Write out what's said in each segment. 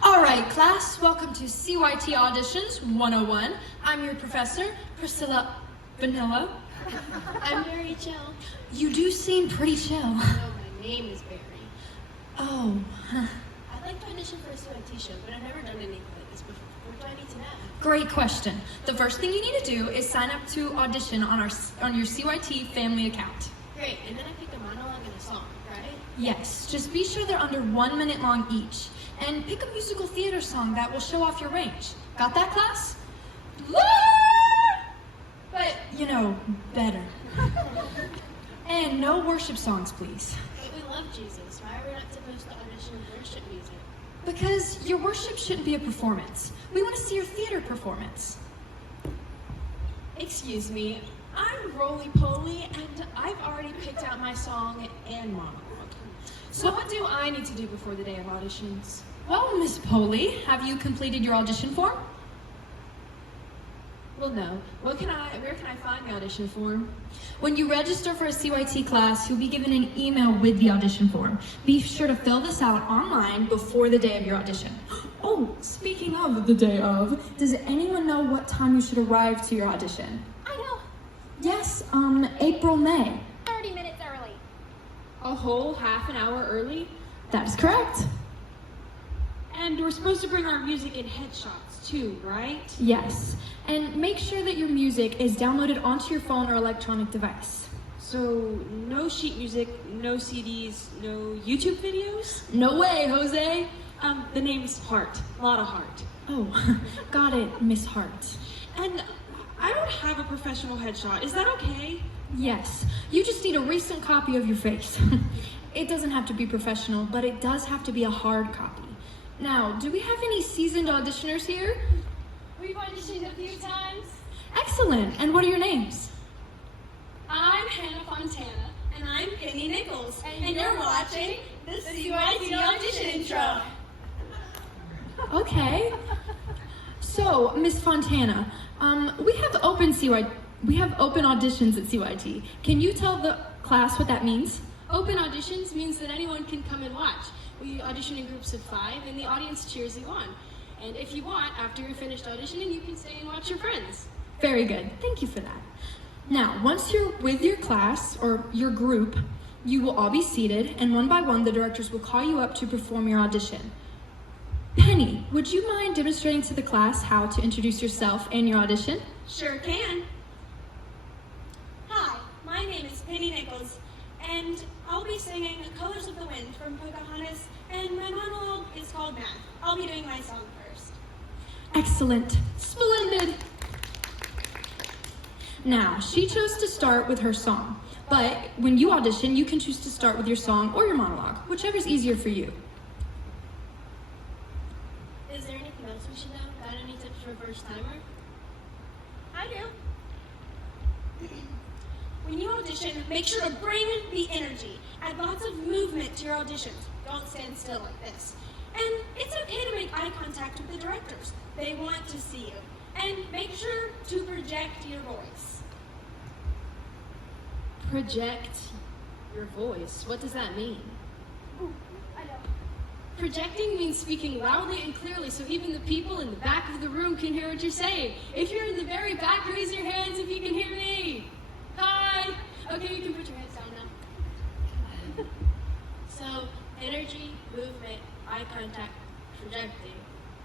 All right, class, welcome to CYT Auditions 101. I'm your professor, Priscilla Vanilla. I'm very chill. You do seem pretty chill. No, my name is Barry. Oh. I'd like to audition for a CYT show, but I've never done anything like this before. What do I need to know? Great question. The first thing you need to do is sign up to audition on your CYT family account. Great, and then I pick a monologue and a song, right? Yes, just be sure they're under 1 minute long each. And pick a musical theater song that will show off your range. Got that, class? But, better. And no worship songs, please. But we love Jesus. Why are we not supposed to audition worship music? Because your worship shouldn't be a performance. We want to see your theater performance. Excuse me, I'm roly-poly, and I've already picked out my song and monologue. So what do I need to do before the day of auditions? Well, Miss Poley, have you completed your audition form? Well, no. Where can I find the audition form? When you register for a CYT class, you'll be given an email with the audition form. Be sure to fill this out online before the day of your audition. Oh, speaking of the day of, does anyone know what time you should arrive to your audition? I know. Yes, April, May. 30 minutes early. A whole half an hour early? That is correct. And we're supposed to bring our music in headshots too, right? Yes, and make sure that your music is downloaded onto your phone or electronic device. So, no sheet music, no CDs, no YouTube videos? No way, Jose. The name's Hart. A lot of Hart. Oh, got it, Miss Hart. And I don't have a professional headshot. Is that okay? Yes, you just need a recent copy of your face. It doesn't have to be professional, but it does have to be a hard copy. Now, do we have any seasoned auditioners here? We've auditioned a few times. Excellent, and what are your names? I'm Hannah Fontana. And I'm Penny Nichols. And you're watching the CYT Audition Intro. Okay. So, Miss Fontana, we have open auditions at CYT. Can you tell the class what that means? Open auditions means that anyone can come and watch. We audition in groups of 5, and the audience cheers you on. And if you want, after you're finished auditioning, you can stay and watch your friends. Very good. Thank you for that. Now, once you're with your class or your group, you will all be seated, and one by one, the directors will call you up to perform your audition. Penny, would you mind demonstrating to the class how to introduce yourself and your audition? Sure can. Hi, my name is Penny Nichols, and I'll be singing Colors of the Wind from Pocahontas, and my monologue is called Math. I'll be doing my song first. Excellent. Splendid. Now, she chose to start with her song, but when you audition, you can choose to start with your song or your monologue, whichever's easier for you. Is there anything else we should know? Got any tips for a first timer? I do. When you audition, make sure to bring the energy. Add lots of movement to your auditions. Don't stand still like this. And it's okay to make eye contact with the directors. They want to see you. And make sure to project your voice. Project your voice. What does that mean? Ooh, I know. Projecting means speaking loudly and clearly so even the people in the back of the room can hear what you're saying. If you're in the very back, raise your hands if you can hear me. Hi. Okay, you can put your heads down now. So, energy, movement, eye contact, projecting.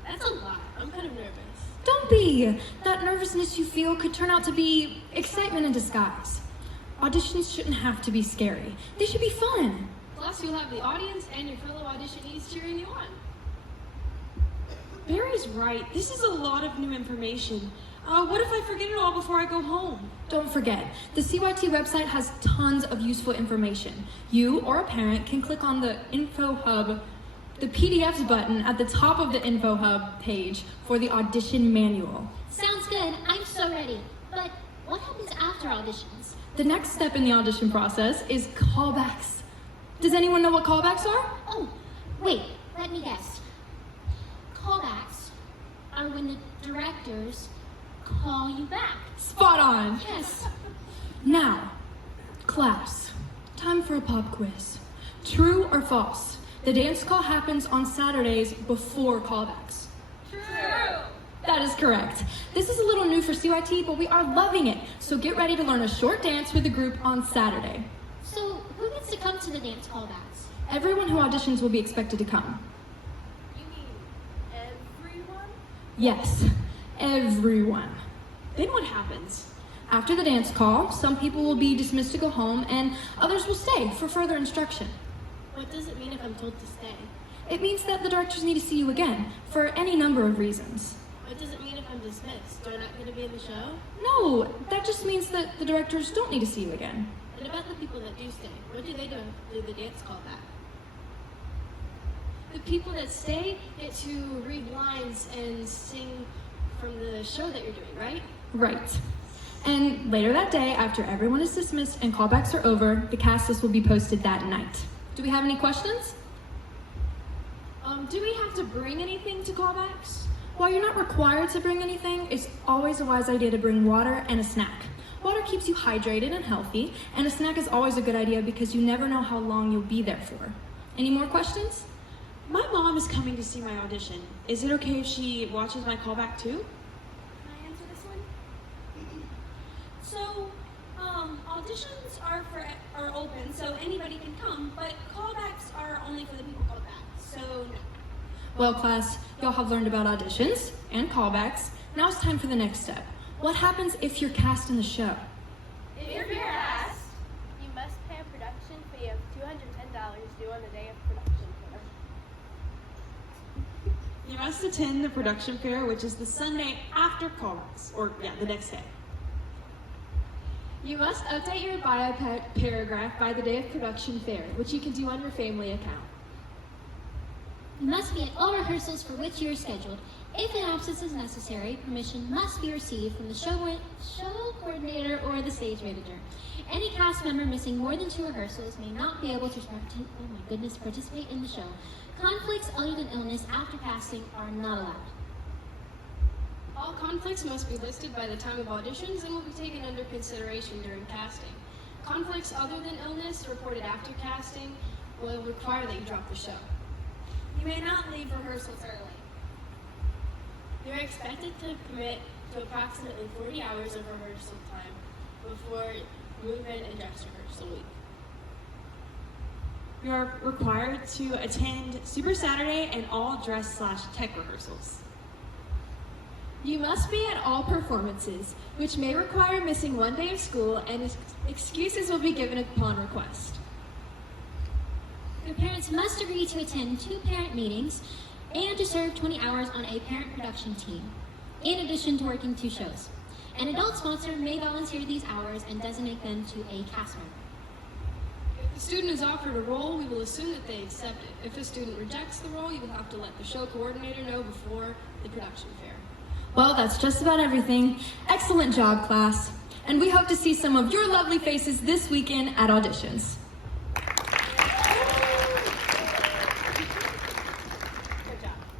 That's a lot. I'm kind of nervous. Don't be. That nervousness you feel could turn out to be excitement in disguise. Auditions shouldn't have to be scary. They should be fun. Plus, you'll have the audience and your fellow auditionees cheering you on. Barry's right. This is a lot of new information. What if I forget it all before I go home? Don't forget, the CYT website has tons of useful information. You or a parent can click on the Info Hub, the PDFs button at the top of the Info Hub page for the audition manual. Sounds good. I'm so ready. But what happens after auditions? The next step in the audition process is callbacks. Does anyone know what callbacks are? Oh, wait. Let me guess. Callbacks are when the directors call you back. Spot on. Yes. Now, class, time for a pop quiz. True or false? The dance call happens on Saturdays before callbacks. True. That is correct. This is a little new for CYT, but we are loving it. So get ready to learn a short dance with the group on Saturday. So, who gets to come to the dance callbacks? Everyone who auditions will be expected to come. You mean everyone? Yes, everyone. Then what happens? After the dance call, some people will be dismissed to go home and others will stay for further instruction. What does it mean if I'm told to stay? It means that the directors need to see you again for any number of reasons. What does it mean if I'm dismissed? Do I not get to be in the show? No, that just means that the directors don't need to see you again. What about the people that do stay? What do they do after the dance call back? The people that stay get to read lines and sing from the show that you're doing, right? Right. And later that day, after everyone is dismissed and callbacks are over, the cast list will be posted that night. Do we have any questions? Do we have to bring anything to callbacks? While you're not required to bring anything, it's always a wise idea to bring water and a snack. Water keeps you hydrated and healthy, and a snack is always a good idea because you never know how long you'll be there for. Any more questions? My mom is coming to see my audition. Is it okay if she watches my callback too? Can I answer this one? So, auditions are open, so anybody can come, but callbacks are only for the people called back. So no. Well, class, y'all have learned about auditions and callbacks. Now it's time for the next step. What happens if you're cast in the show? If you're cast, You must pay a production fee of $210 due on the day of production fair. You must attend the production fair, which is the Sunday after callbacks, or the next day. You must update your bio paragraph by the day of production fair, which you can do on your family account. You must be at all rehearsals for which you are scheduled. If an absence is necessary, permission must be received from the show coordinator or the stage manager. Any cast member missing more than 2 rehearsals may not be able to participate in the show. Conflicts other than illness after casting are not allowed. All conflicts must be listed by the time of auditions and will be taken under consideration during casting. Conflicts other than illness reported after casting will require that you drop the show. you may not leave rehearsals early. You're expected to commit to approximately 40 hours of rehearsal time before move-in and dress rehearsal week. You're required to attend Super Saturday and all dress/tech rehearsals. You must be at all performances, which may require missing 1 day of school, and excuses will be given upon request. Your parents must agree to attend 2 parent meetings and to serve 20 hours on a parent production team, in addition to working 2 shows. An adult sponsor may volunteer these hours and designate them to a cast member. If the student is offered a role, we will assume that they accept it. If a student rejects the role, you will have to let the show coordinator know before the production fair. Well, that's just about everything. Excellent job, class. And we hope to see some of your lovely faces this weekend at auditions.